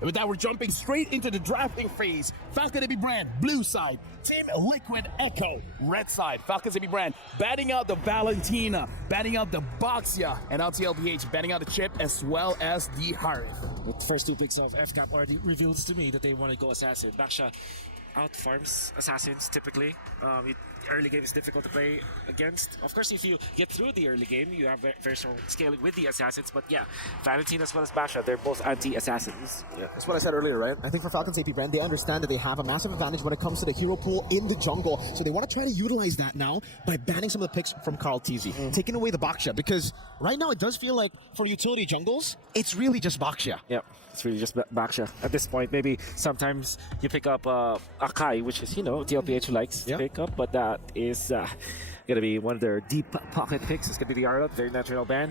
And with that, we're jumping straight into the drafting phase. Falcon AB brand, blue side. Team Liquid Echo, red side. Falcons AB brand, batting out the Valentina, batting out the Boxia, and out TLPH, batting out the Chip as well as the Harith. The first two picks of FCAP already reveals to me that they want to go Assassin. Baksha out-farms Assassins typically. Early game is difficult to play against. Of course, if you get through the early game, you have very strong scaling with the Assassins. But yeah, Valentin as well as Baksha, they're both anti-Assassins. Yeah, that's what I said earlier, right? I think for Falcons AP brand, they understand that they have a massive advantage when it comes to the hero pool in the jungle. So they want to try to utilize that now by banning some of the picks from Carl TZ, taking away the Baksha. Because right now it does feel like for utility jungles, it's really just Baksha. Yep, it's really just Baksha at this point. Maybe sometimes you pick up Akai, which is, you know, TLPH likes to pick up, but that is gonna be one of their deep pocket picks. It's gonna be the Arlot, very natural ban.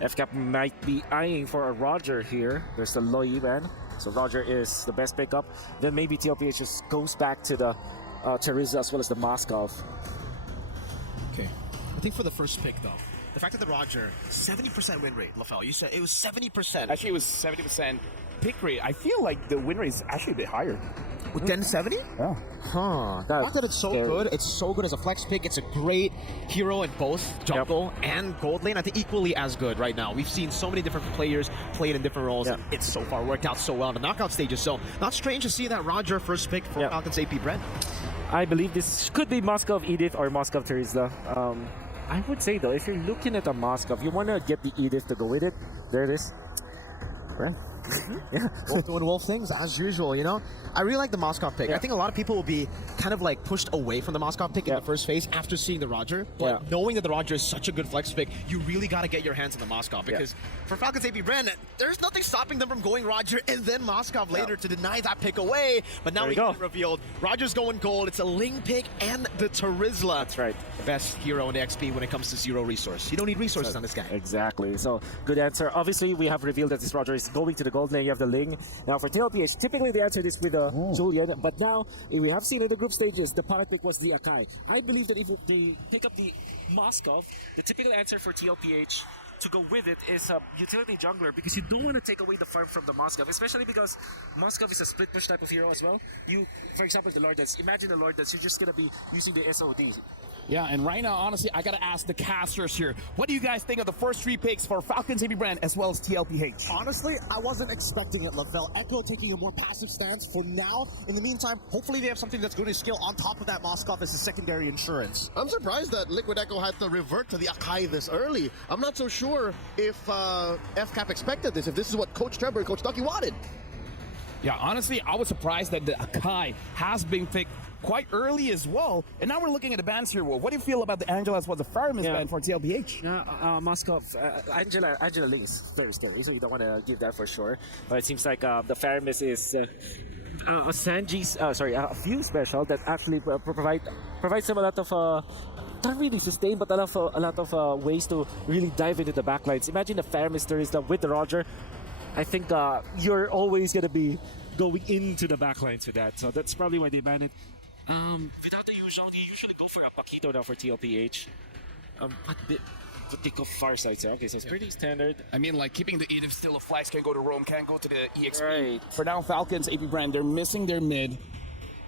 FCAP might be eyeing for a Roger here. There's the Loi ban, so Roger is the best pickup. Then maybe TLPH just goes back to the Teresa as well as the Moskov. Okay. I think for the first pick, though, the fact that the Roger, 70% win rate, LaFell, you said it was 70%. Actually, it was 70% pick rate. I feel like the win rate is actually a bit higher. With 1070? Yeah. Huh. The fact that it's so good, it's so good as a flex pick. It's a great hero in both jungle and gold lane. I think equally as good right now. We've seen so many different players play it in different roles, and it's so far worked out so well in the knockout stages. So not strange to see that Roger first pick for Falcons AP Brent. I believe this could be Moskov Edith or Moskov Teresa. I would say though, if you're looking at a Moskov, you want to get the Edith to go with it. There it is. Right. Yeah, both doing wolf things as usual, you know? I really like the Moskov pick. I think a lot of people will be kind of like pushed away from the Moskov pick in the first phase after seeing the Roger. But knowing that the Roger is such a good flex pick, you really got to get your hands on the Moskov because for Falcons AP brand, there's nothing stopping them from going Roger and then Moskov later to deny that pick away. But now we get it revealed. Roger's going gold. It's a Ling pick and the Terizla. That's right. The best hero in the XP when it comes to zero resource. You don't need resources on this guy. Exactly. So good answer. Obviously, we have revealed that this Roger is going to the gold lane. You have the Ling. Now for TLPH, typically they answered this with Julian, but now we have seen in the group stages, the pocket pick was the Akai. I believe that if they pick up the Moskov, the typical answer for TLPH to go with it is a utility jungler because you don't want to take away the farm from the Moskov, especially because Moskov is a split push type of hero as well. You, for example, the Lord Dance. Imagine the Lord Dance, you're just going to be using the SOD. Yeah, and right now, honestly, I gotta ask the casters here. What do you guys think of the first three picks for Falcons AB brand as well as TLPH? Honestly, I wasn't expecting it, LaFell. Echo taking a more passive stance for now. In the meantime, hopefully they have something that's going to scale on top of that Moskov as a secondary insurance. I'm surprised that Liquid Echo had to revert to the Akai this early. I'm not so sure if FCAP expected this, if this is what Coach Trevor and Coach Ducky wanted. Yeah, honestly, I was surprised that the Akai has been picked quite early as well. And now we're looking at the bans here. Well, what do you feel about the Angela as well as the Fireman's ban for TLPH? Moskov, Angela Ling is very scary, so you don't want to give that for sure. But it seems like the Faramis is a few special that actually provides them a lot of not really sustain, but a lot of ways to really dive into the backlines. Imagine the Faramis Teresa with the Roger. I think you're always gonna be going into the backlines with that, so that's probably why they banned it. Without the usual, they usually go for a Paquito now for TLPH. But they go far side, so okay, so it's pretty standard. I mean, like, keeping the Edith still a flex, can go to Rome, can go to the EXP. Right. For now, Falcons, AP brand, they're missing their mid.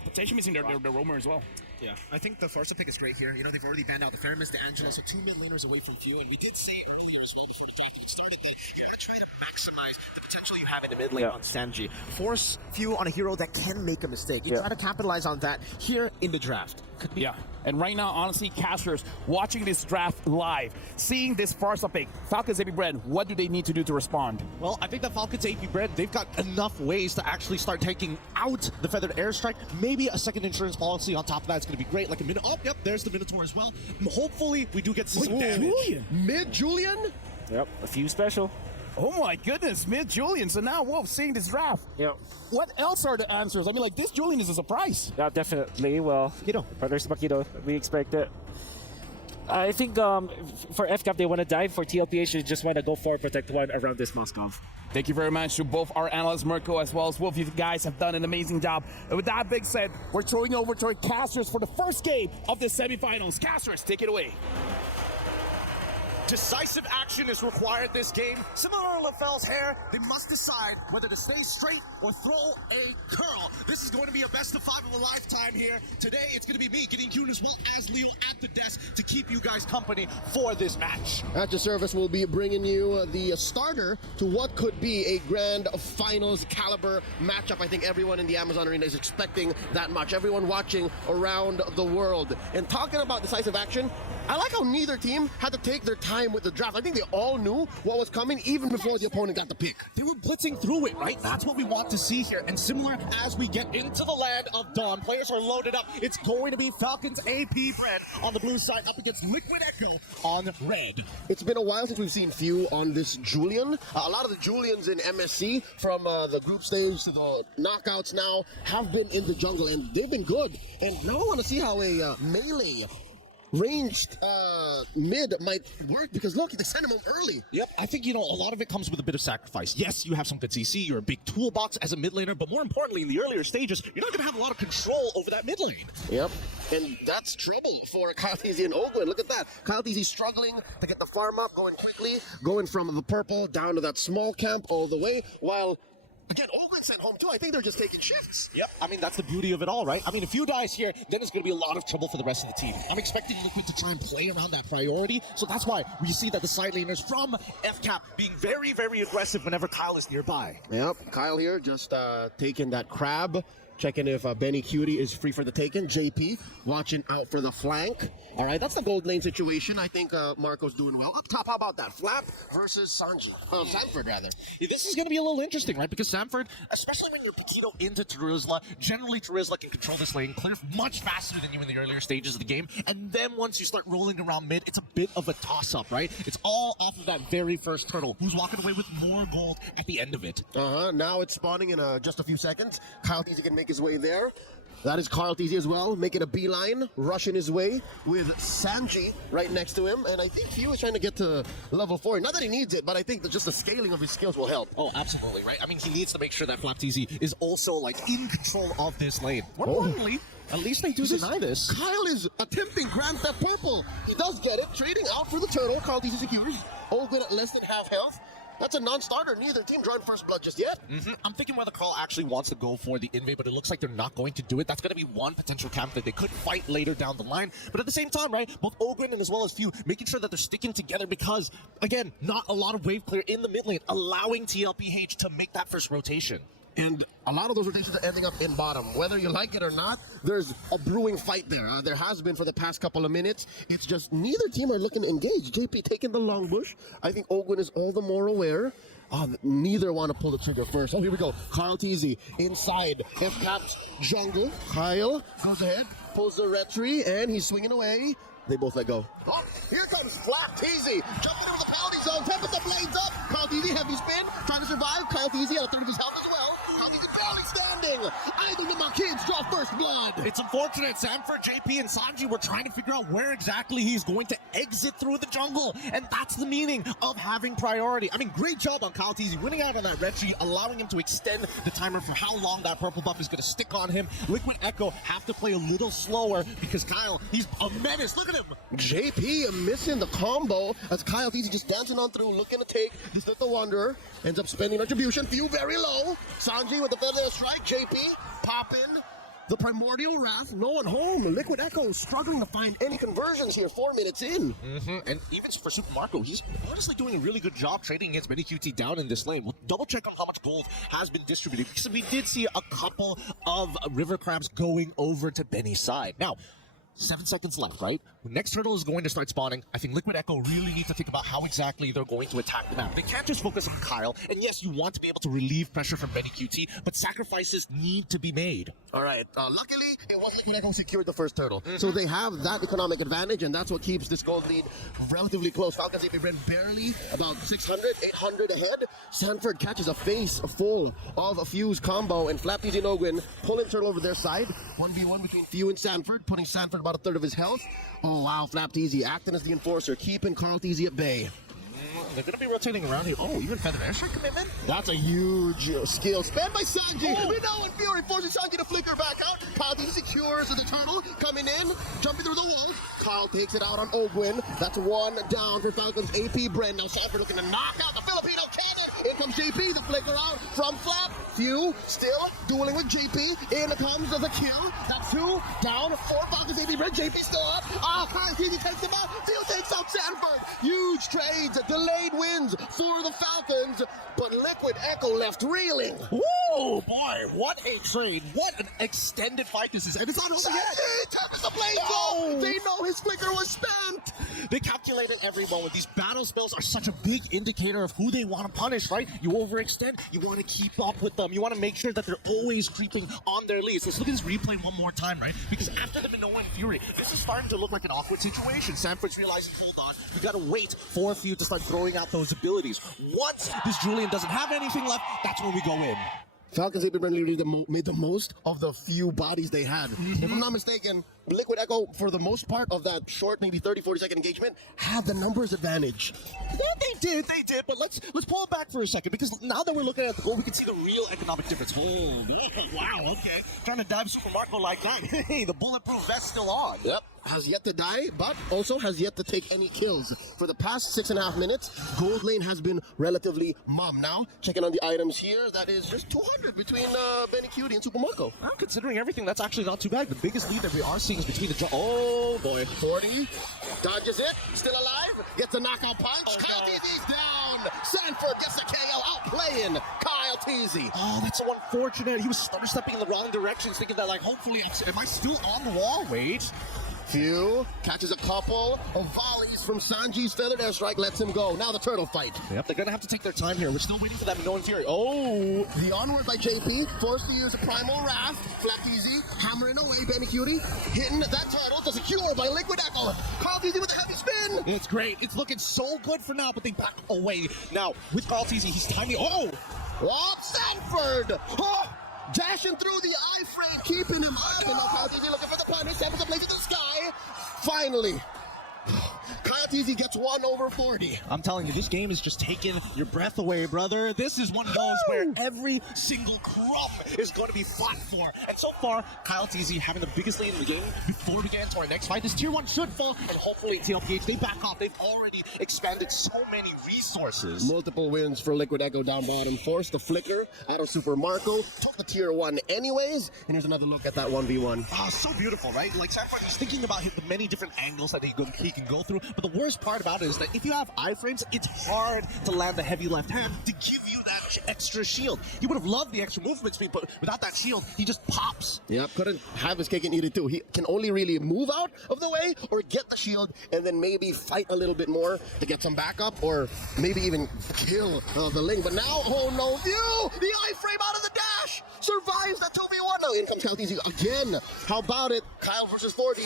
Potentially missing their roamer as well. Yeah, I think the Forza pick is great here. You know, they've already banned out the Faramis, the Angela, so two mid laners away from few. And we did say earlier as well before the draft, if it started, that you gotta try to maximize the potential you have in the mid lane on Sanji. Force few on a hero that can make a mistake. You try to capitalize on that here in the draft. Yeah, and right now, honestly, casters watching this draft live, seeing this Farsa pick, Falcons AP brand, what do they need to do to respond? Well, I think that Falcons AP brand, they've got enough ways to actually start taking out the Feathered Airstrike. Maybe a second insurance policy on top of that is going to be great. Like a Minotaur. Oh, yep, there's the Minotaur as well. Hopefully, we do get some damage. Mid-Julian? Yep, a few special. Oh my goodness, mid-Julian. So now, whoa, seeing this draft. Yep. What else are the answers? I mean, like, this Julian is a surprise. Yeah, definitely. Well, Brothers Makido, we expect it. I think for FCAP, they want to dive. For TLPH, they just want to go for Protect 1 around this Moskov. Thank you very much to both our analysts, Mirko as well as Wolf. You guys have done an amazing job. And with that being said, we're throwing over to our casters for the first game of the semifinals. Casters, take it away. Decisive action is required this game. Similar to LaFell's hair, they must decide whether to stay straight or throw a curl. This is going to be a best of 5 of a lifetime here. Today, it's going to be me getting Yoon as well as Leo at the desk to keep you guys company for this match. At your service, we'll be bringing you the starter to what could be a grand finals caliber matchup. I think everyone in the Amazon Arena is expecting that much. Everyone watching around the world. And talking about decisive action, I like how neither team had to take their time with the draft. I think they all knew what was coming even before the opponent got the pick. They were blitzing through it, right? That's what we want to see here. And similar as we get into the land of Dawn, players are loaded up. It's going to be Falcons AP Brand on the blue side up against Liquid Echo on red. It's been a while since we've seen few on this Julian. A lot of the Julians in MSC from the group stage to the knockouts now have been in the jungle, and they've been good. And now I want to see how a melee ranged mid might work, because look, they sent him home early. Yep, I think, a lot of it comes with a bit of sacrifice. Yes, you have some good CC, you're a big toolbox as a mid laner, but more importantly, in the earlier stages, you're not going to have a lot of control over that mid lane. Yep, and that's trouble for Kyle TZ and Ogwin. Look at that. Kyle TZ struggling to get the farm up, going quickly, going from the purple down to that small camp all the way, while again, Ogwin sent home too. I think they're just taking shifts. Yep. I mean, that's the beauty of it all, right? I mean, if you dies here, then it's going to be a lot of trouble for the rest of the team. I'm expecting Liquid to try and play around that priority, so that's why we see that the side laners from FCAP being very, very aggressive whenever Kyle is nearby. Yep, Kyle here just taking that crab, checking if Benny Cutie is free for the taking. JP watching out for the flank. All right, that's the gold lane situation. I think Marco's doing well. Up top, how about that? Flap versus Sanji. Sanford, rather. Yeah, this is going to be a little interesting, right? Because Sanford, especially when you're Petito into Terizla, generally Terizla can control this lane clear much faster than you in the earlier stages of the game. And then once you start rolling around mid, it's a bit of a toss-up, right? It's all off of that very first turtle, who's walking away with more gold at the end of it. Now it's spawning in just a few seconds. Kyle TZ can make his way there. That is Carl TZ as well, making a beeline, rushing his way with Sanji right next to him. And I think Hugh is trying to get to level 4. Not that he needs it, but I think that just the scaling of his skills will help. Oh, absolutely, right? I mean, he needs to make sure that Flap TZ is also, in control of this lane. More importantly, at least they do deny this. Kyle is attempting Grand Theft Purple. He does get it, trading out for the turtle. Carl TZ secures. Ogwin at less than half health. That's a non-starter. Neither team drawing first blood just yet. I'm thinking whether Carl actually wants to go for the invade, but it looks like they're not going to do it. That's going to be one potential camp that they could fight later down the line. But at the same time, right, both Ogwin and as well as Few making sure that they're sticking together because, again, not a lot of wave clear in the mid lane, allowing TLPH to make that first rotation. And a lot of those rotations are ending up in bottom. Whether you like it or not, there's a brewing fight there. There has been for the past couple of minutes. It's just neither team are looking to engage. JP taking the long bush. I think Ogwin is all the more aware. Neither want to pull the trigger first. Oh, here we go. Kyle TZ inside FCAP's jungle. Kyle goes ahead, pulls the retry, and he's swinging away. They both let go. Oh, here comes Flap TZ, jumping into the penalty zone, tapping the blades up. Kyle TZ, heavy spin, trying to survive. Kyle TZ at a third of his health as well. Kyle TZ barely standing. I don't want my kids draw first blood. It's unfortunate. Sanford, JP, and Sanji were trying to figure out where exactly he's going to exit through the jungle. And that's the meaning of having priority. I mean, great job on Kyle TZ winning out on that retry, allowing him to extend the timer for how long that purple buff is going to stick on him. Liquid Echo have to play a little slower because Kyle, he's a menace. Look at him. JP missing the combo as Kyle TZ just dancing on through, looking to take this little wanderer. Ends up spending retribution. Few very low. Sanji with the feather strike. JP popping the primordial wrath. No one home. Liquid Echo struggling to find any conversions here 4 minutes in. And even for Super Marco, he's honestly doing a really good job trading against Benny QT down in this lane. We'll double check on how much gold has been distributed because we did see a couple of river crabs going over to Benny's side. Now, 7 seconds left, right? When next turtle is going to start spawning, I think Liquid Echo really need to think about how exactly they're going to attack the map. They can't just focus on Kyle, and yes, you want to be able to relieve pressure from Benny QT, but sacrifices need to be made. All right. Luckily, it was Liquid Echo secured the first turtle. So they have that economic advantage, and that's what keeps this gold lead relatively close. Falcons AP ran barely about 600, 800 ahead. Sanford catches a face full of a Fuse combo, and Flap TZ and Ogwin pulling turtle over their side. 1v1 between Few and Sanford, putting Sanford about a third of his health. Oh, wow. Flap TZ acting as the enforcer, keeping Carl TZ at bay. They're going to be rotating around here. Oh, even Feather Airstrike commitment? That's a huge skill spent by Sanji. We know when Fury forces Sanji to flicker back out. Kyle secures the turtle coming in, jumping through the wall. Kyle takes it out on Ogwin. That's one down for Falcons AP Bren. Now Sanford looking to knock out the Filipino cannon. In comes JP, the flicker out from Flap. Few still dueling with JP. In comes the kill. That's 2 down. 4 Falcons AP Bren. JP still up. Kyle takes him out. Few takes out Sanford. Huge trades, delayed wins for the Falcons. But Liquid Echo left reeling. Oh boy, what a trade. What an extended fight this is. And it's not over yet. Tappers the blade. Oh. They know his flicker was spammed. They calculated every moment. These battle spells are such a big indicator of who they want to punish, right? You overextend, you want to keep up with them. You want to make sure that they're always creeping on their leads. Let's look at this replay one more time, right? Because after the Minoan Fury, this is starting to look like an awkward situation. Sanford's realizing, hold on, we got to wait for a few to start throwing out those abilities. Once this Julian doesn't have anything left, that's when we go in. Falcons literally made the most of the few bodies they had. If I'm not mistaken, Liquid Echo, for the most part of that short, maybe 30-40 second engagement, had the numbers advantage. Yeah, they did, but let's pull it back for a second, because now that we're looking at the goal, we can see the real economic difference. Oh, wow, okay. Trying to dive Super Marco like that. Hey, the bulletproof vest still on. Yep. Has yet to die, but also has yet to take any kills. For the past 6.5 minutes, Gold Lane has been relatively mum. Now, checking on the items here, that is just 200 between Benny Cutie and Super Marco. Well, considering everything, that's actually not too bad. The biggest lead that we are seeing is between the... Oh, boy. 40, dodges it, still alive, gets a knockout punch. Oh, Kyle no. Teasy's down. Sanford gets the KO, outplaying Kyle Teasy. Oh, that's so unfortunate. He was stutter stepping in the wrong directions, thinking that, like, hopefully, am I still on the wall? Wait. Few catches a couple of volleys from Sanji's feathered airstrike, lets him go. Now the turtle fight. Yep, they're gonna have to take their time here. We're still waiting for that Minoan Fury. Oh! The onward by JP, forced to use a primal wrath. Flap easy, hammering away Benny Cutie, hitting that turtle to secure by Liquid Echo. Carl Teasy with a heavy spin. It's great. It's looking so good for now, but they back away. Now, with Carl Teasy, he's timing. Oh! Oh, Sanford! Oh! Dashing through the iframe, keeping him up. And now Kyle Teasy looking for the punish. Sanford the blaze to the sky. Finally, Kyle Teasy gets 1 over 40. I'm telling you, this game is just taking your breath away, brother. This is one of those where every single crumb is going to be fought for. And so far, Kyle Teasy having the biggest lead in the game before we get into our next fight. This tier 1 should fall, and hopefully TLPH, they back off. They've already expanded so many resources. Multiple wins for Liquid Echo down bottom. Forced the flicker out of Super Marco. Took the tier 1 anyways. And here's another look at that 1v1. Ah, so beautiful, right? Like, Sanford, he's thinking about the many different angles that he can go through. But the worst part about it is that if you have iframes, it's hard to land the heavy left hand to give you that extra shield. He would have loved the extra movement speed, but without that shield, he just pops. Yep, couldn't have his cake and eat it too. He can only really move out of the way or get the shield and then maybe fight a little bit more to get some backup or maybe even kill the Ling. But now, oh no, View! The iframe out of the dash! Survives that 2v1. Now in comes Kyle Teasy again. How about it? Kyle versus 40.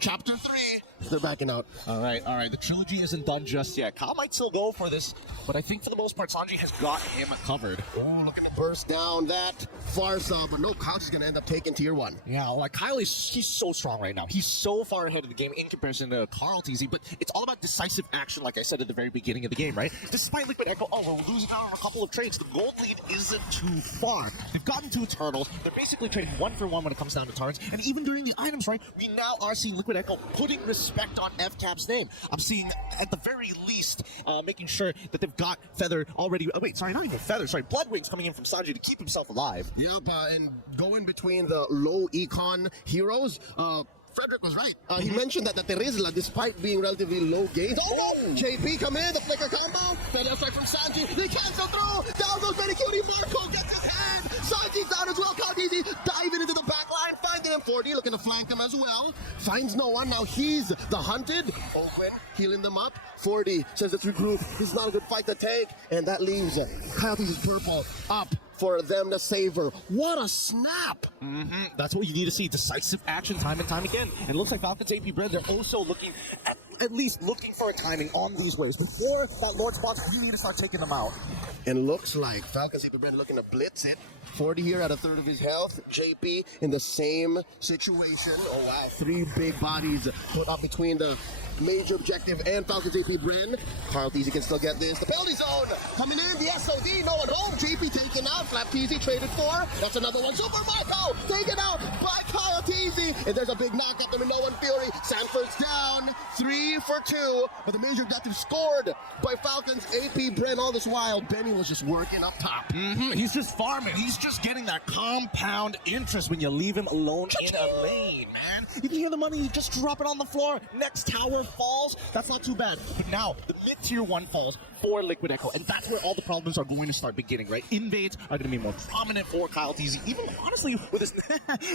Chapter 3. They're backing out. All right. The trilogy isn't done just yet. Kyle might still go for this, but I think for the most part, Sanji has got him covered. Oh, looking to burst down that Farsa, but no, Couch is going to end up taking tier 1. Yeah, like Kyle he's so strong right now. He's so far ahead of the game in comparison to Carl Teasy, but it's all about decisive action, like I said at the very beginning of the game, right? Despite Liquid Echo, we're losing out on a couple of trades. The gold lead isn't too far. They've gotten 2 turtles. They're basically trading 1 for 1 when it comes down to turns, and even during the items, right, we now are seeing Liquid Echo putting respect on FCAP's name. I'm seeing, at the very least, making sure that they've got Feather already. Oh, wait, sorry, not even Feather. Sorry, Blood Wings coming in from Sanji to keep himself alive. Yep, and going between the low econ heroes, Frederick was right. He mentioned that the Terizla, despite being relatively low gains, JP come in, the flicker combo, Feather strike from Sanji, they cancel through, down goes Benny Cutie, Marco gets his hand, Sanji's down as well, Kaldizi diving into the back line, finding him 40, looking to flank him as well, finds no one, now he's the hunted, Oakland healing them up, 40 says let's regroup, this is not a good fight to take, and that leaves Kaldizi's purple up for them to savor. What a snap! That's what you need to see. Decisive action time and time again. And it looks like Falcons AP Bread, they're also looking at least looking for a timing on these waves. Before that Lord spots, you need to start taking them out. And looks like Falcons AP Bread looking to blitz it. 40 here at a third of his health. JP in the same situation. Oh wow, 3 big bodies put up between the major objective, and Falcons AP Bren. Carl Teasy can still get this. The penalty zone coming in. The SOD, no one home. JP taken out. Flap Teasy traded for. That's another one. Super Marco taken out by Kyle Teasy. And there's a big knock up there with no one Fury. Sanford's down 3 for 2. But the major objective scored by Falcons AP Bren. All this while, Benny was just working up top. He's just farming. He's just getting that compound interest when you leave him alone in a lane, man. You can hear the money, you just drop it on the floor. Next tower falls. That's not too bad. But now, the mid-tier 1 falls for Liquid Echo, and that's where all the problems are going to start beginning, right? Invades are going to be more prominent for Kyle Teasy, even honestly with this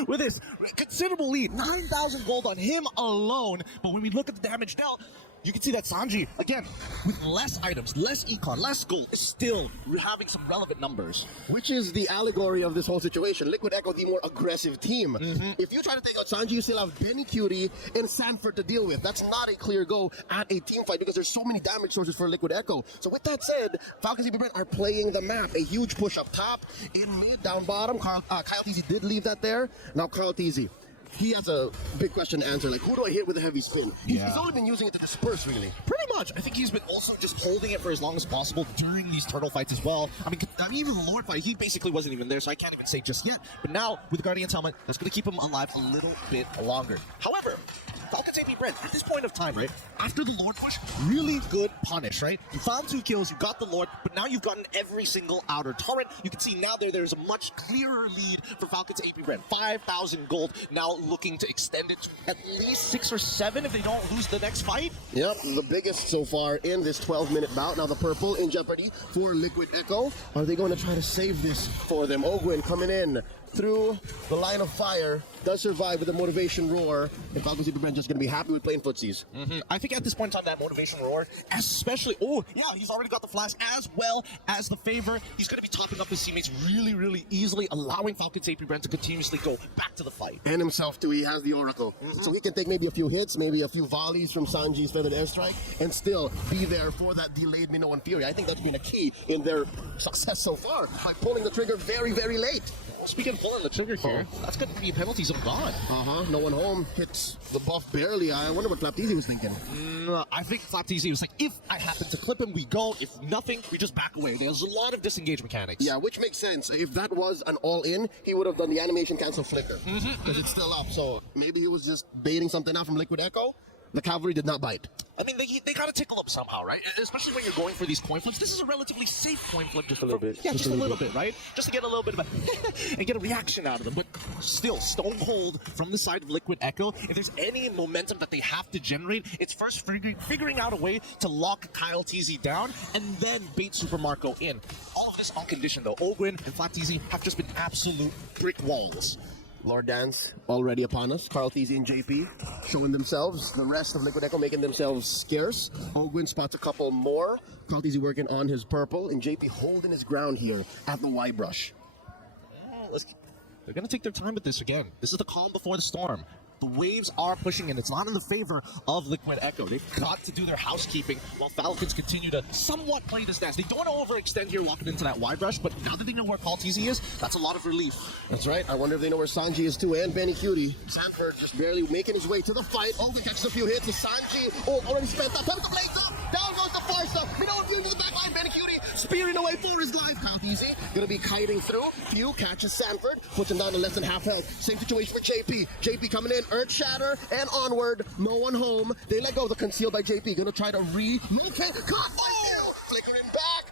with this considerable lead. 9,000 gold on him alone. But when we look at the damage dealt, you can see that Sanji, again, with less items, less econ, less gold, is still having some relevant numbers. Which is the allegory of this whole situation. Liquid Echo, the more aggressive team. If you try to take out Sanji, you still have Benny Cutie and Sanford to deal with. That's not a clear go at a team fight because there's so many damage sources for Liquid Echo. So with that said, Falcons AP Bren are playing the map. A huge push up top, in mid, down bottom. Kyle Teasy did leave that there. Now Carl Teasy. He has a big question to answer, like, who do I hit with a heavy spin? He's only been using it to disperse, really. Pretty much. I think he's been also just holding it for as long as possible during these turtle fights as well. I mean even the Lord fight, he basically wasn't even there, so I can't even say just yet. But now, with the Guardian's helmet, that's going to keep him alive a little bit longer. However, Falcons AP Bren, at this point of time, right, after the Lord push, really good punish, right? You found 2 kills, you got the Lord, but now you've gotten every single outer turret. You can see now there's a much clearer lead for Falcons AP Bren. 5,000 gold, now looking to extend it to at least 6 or 7 if they don't lose the next fight. Yep, the biggest so far in this 12-minute bout. Now the purple in jeopardy for Liquid Echo. Are they going to try to save this for them? Ogwin coming in through the line of fire, does survive with a motivation roar, and Falcons AP Bren just going to be happy with playing footsies. I think at this point in time, that motivation roar, especially, he's already got the flash as well as the favor. He's going to be topping up his teammates really, really easily, allowing Falcons AP Bren to continuously go back to the fight. And himself too, he has the Oracle. So he can take maybe a few hits, maybe a few volleys from Sanji's Feathered Airstrike, and still be there for that delayed Minoan Fury. I think that's been a key in their success so far, by pulling the trigger very, very late. Speaking of pulling the trigger here, that's going to be a penalty zone gone. No one home, hits the buff barely. I wonder what Flap Teasy was thinking. I think Flap Teasy was like, if I happen to clip him, we go. If nothing, we just back away. There's a lot of disengage mechanics. Yeah, which makes sense. If that was an all-in, he would have done the animation cancel flicker. Because it's still up, so maybe he was just baiting something out from Liquid Echo. The cavalry did not bite. I mean, they gotta tickle up somehow, right? Especially when you're going for these coin flips. This is a relatively safe coin flip. Just a little bit. Yeah, just a little bit, right? Just to get a little bit of a and get a reaction out of them. But still, stone cold from the side of Liquid Echo. If there's any momentum that they have to generate, it's first figuring out a way to lock Kyle Teasy down and then bait Super Marco in. All of this on condition, though. Ogwin and Flap Teasy have just been absolute brick walls. Lord Dance already upon us. Carl Teasy and JP showing themselves. The rest of Liquid Echo making themselves scarce. Ogwin spots a couple more. Carl Teasy working on his purple, and JP holding his ground here at the Y brush. They're going to take their time with this again. This is the calm before the storm. The waves are pushing in. It's not in the favor of Liquid Echo. They've got to do their housekeeping while Falcons continue to somewhat play this dance. They don't want to overextend here, walking into that Y brush, but now that they know where Carl Teasy is, that's a lot of relief. That's right. I wonder if they know where Sanji is too, and Benny Cutie. Sanford just barely making his way to the fight. Ogwin catches a few hits. And Sanji, already spent that. Comes the blades up. Down goes the Farsa. We know if you're into the back line. Benny Cutie spearing away for his life. Carl Teasy gonna be kiting through. Few catches Sanford, puts him down to less than half health. Same situation for JP. JP coming in, Earth Shatter, and onward. No one home. They let go of the conceal by JP. Gonna try to relocate. Caught by Phil. Flickering back.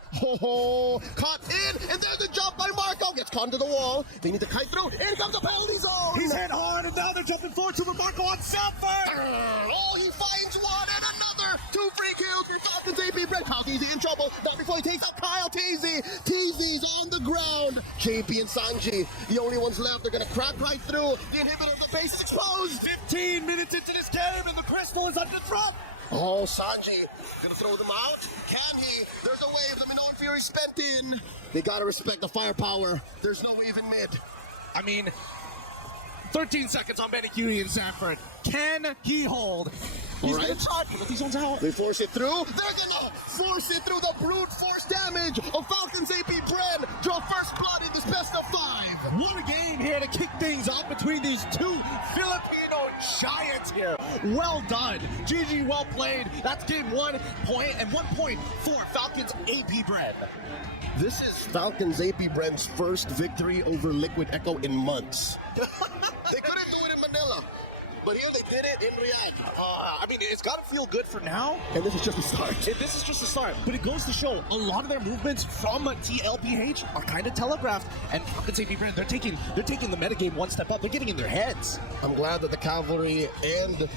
Caught in, and there's the jump by Marco. Gets caught into the wall. They need to kite through. In comes the penalty zone. He's hit hard, and now they're jumping forward to Marco on Sanford. He finds one and another. 2 free kills for Falcons AP Bren. Kyle Teasy in trouble. Not before he takes out Kyle Teasy. Teasy's on the ground. JP and Sanji, the only ones left. They're gonna crack right through. The inhibitor of the base is exposed. 15 minutes into this game, and the crystal is under threat. Sanji gonna throw them out. Can he? There's a wave. The Minoan Fury spent in. They gotta respect the firepower. There's no wave in mid. I mean, 13 seconds on Benny Cutie and Sanford. Can he hold? He's gonna try. These ones out. They force it through. They're gonna force it through. The brute force damage of Falcons AP Bren. Draw first blood in this best of 5. What a game here to kick things off between these two Filipino giants here. Well done. GG, well played. That's game 1 point and 1 point for Falcons AP Bren. This is Falcons AP Bren's first victory over Liquid Echo in months. They couldn't do it in Manila, but here they did it in Riyadh. I mean, it's got to feel good for now. And this is just the start. This is just the start, but it goes to show a lot of their movements from TLPH are kind of telegraphed. And Falcons AP Bren, they're taking the metagame one step up. They're getting in their heads. I'm glad that the Cavalry and